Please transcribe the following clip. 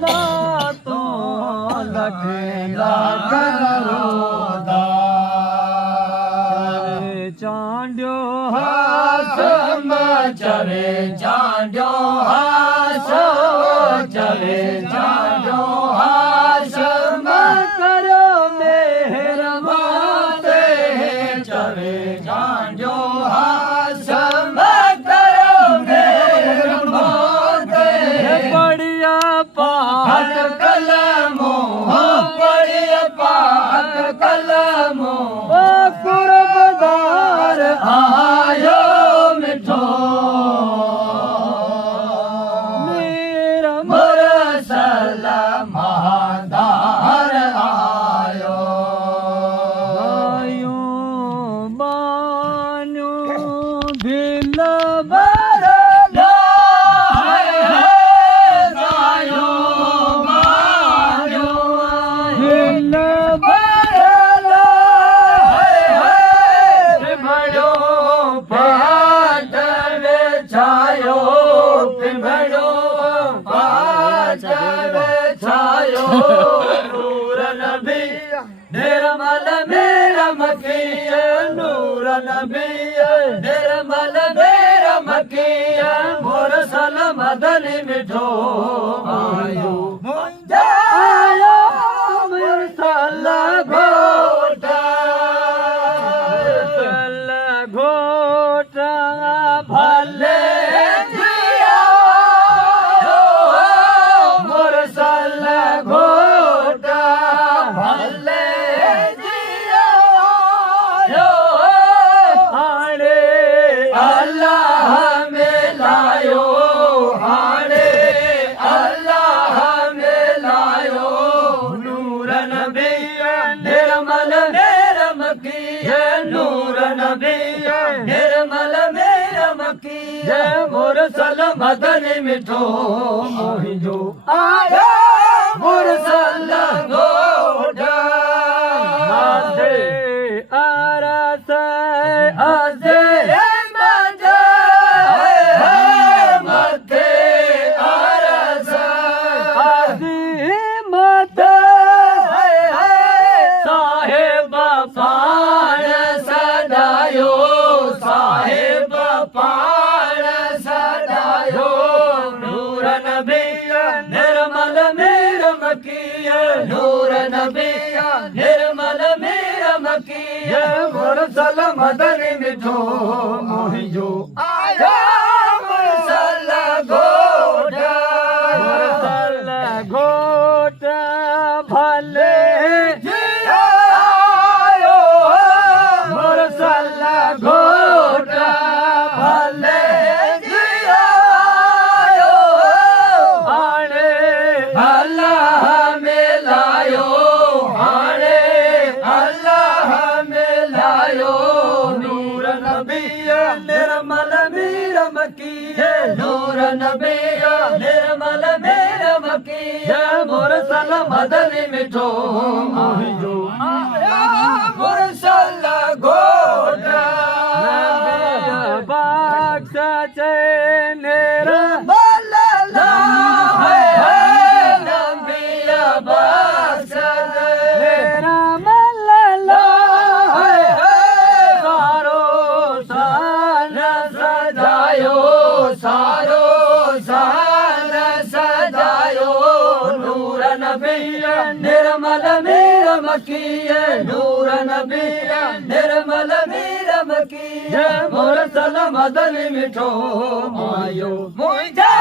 तो लखेला करोदा चांड्यो हासम चवे चांड्यो हासो चवे चांड्यो हासम करो मेहरबाते चवे चांड्यो हासम करो मेहरबाते बढ़िया पाठ कलमो बढ़िया पाठ कलमो कुर्बदार आयो मिठो मेरा मुरसल महादार आयो आयो बान्यो दिल बरला आयो बान्यो दिल बरला पिंभड़ो पाटल छायो पिंभड़ो पाटल छायो नूर नबी निर्मल मेरा मकीय नूर नबी निर्मल मेरा मकीय मुरसल मदनी मिठो आयो आयो मुरसल घोटा घोटा भले जिया मुरसल घोटा भले जिया हाणे अल्लाह में लायो हाणे अल्लाह में लायो नूर नबी निर्मल मेरा मकीय नूर नबी निर्मल मेरा मकीय मुरसल मदनी मिठो मोहिजो आया मुरसल घोटा आसे आरस आसे मजे मथे आरस आसी मथे साहेब पाण सदायो साहेब पाण सदायो नूर नबी निर्मल मेरा मकीय नूर नबी निर्मल मेरा मकीय मुरसल मदनी मिठो मोहिजो आया मुरसल घोटा मुरसल घोटा भले जिया मुरसल घोटा भले जिया हाणे अल्लाह में लायो हाणे अल्लाह में लायो नूर नबी निर्मल मेरा मकीय नूर नबी निर्मल मेरा मकीय मुरसल मदनी मिठो मोहिजो आया मुरसल घोटा बाक्स निर्मल नबिया बाक्स निर्मल सारो सान सजायो सारो सान सजायो नूर नबी निर्मल मेरा मकीय नूर नबी निर्मल मेरा मकीय मुरसल मदनी मिठो आयो मुझा